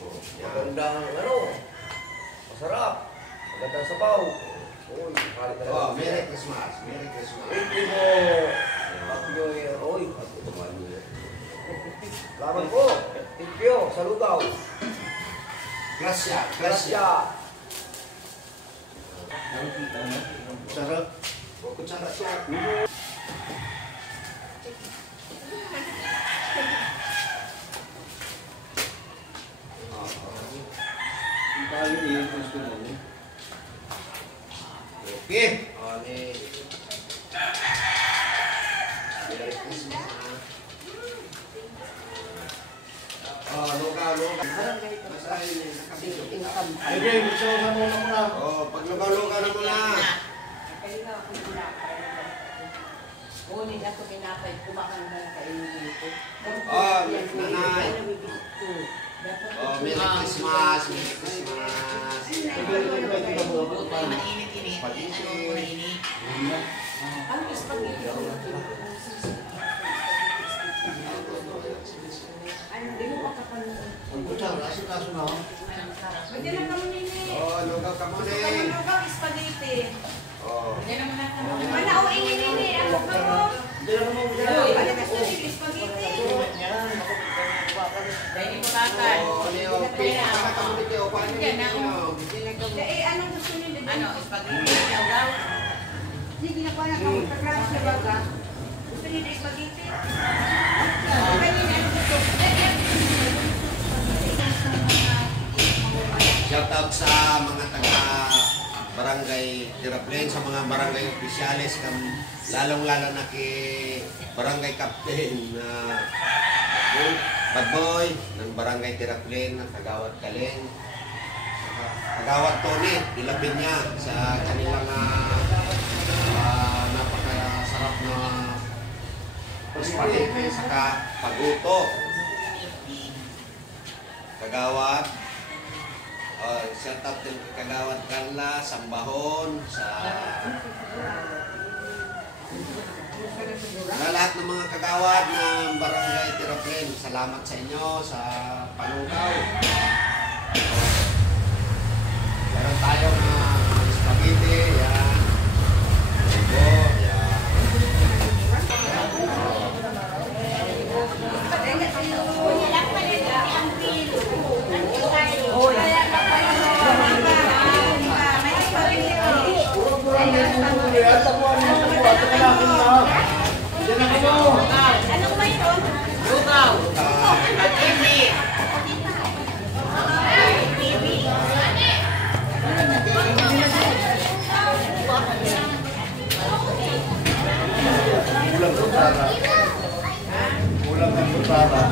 Magandang ano, masarap. Magandang sabaw. Uy, halit na lang. Merry Christmas. Merry Christmas. Thank you po. Pag-yo yun. Uy, salamat po. Thank you. Sa lugaw. Gracia. Gracia. Sarap. Kutsara to. Okay. Merry Christmas. Lugaw. Masahin eh. Nakabito. Sige, gusto ko sa muna. Pag lugaw-lugaw na muna. Kaya ako pinapay. Kunin ako pinapay, kumakan na kainin ko. Nanay. Merry Christmas. Merry Christmas. Mainit-init. Ano po init? Ang spaghetti ko. Ano, di mo makapanood. Ang kutsara, kaso na ako. Pwede lang kamo nini. Lugaw ka muna Gusto eh. ka lugaw, spaghetti. Hindi naman natin. Mana o ini nini, ano ba mo? Hindi na naman Uy, ano gusto nili, spaghetti? Dahil mo bakal. Anong gusto nili? Ano, spaghetti, yaw-yaw. Sige na pa na kamo, pagkakas na baga. Gusto nili spaghetti? Kanina, ano gusto? Shout out sa mga taga Barangay Tiraplen, sa mga barangay opisyalis, lalong-lalo na kay Barangay Captain na Bad Boy ng Barangay Tiraplen, ng Kagawad Kaleng, Kagawad Tony, ilapin niya sa kanilang napakasarap na spaghetti saka paguto. Kagawad, shout out din Kagawad Carla, Sambahon, sa lahat ng mga kagawad ng Barangay Tiraplen. Salamat sa inyo sa panugaw. Meron tayong spaghetti, yan. Yan. Anong mayroon? Lugaw. Spaghetti. Kulang ng kutsara.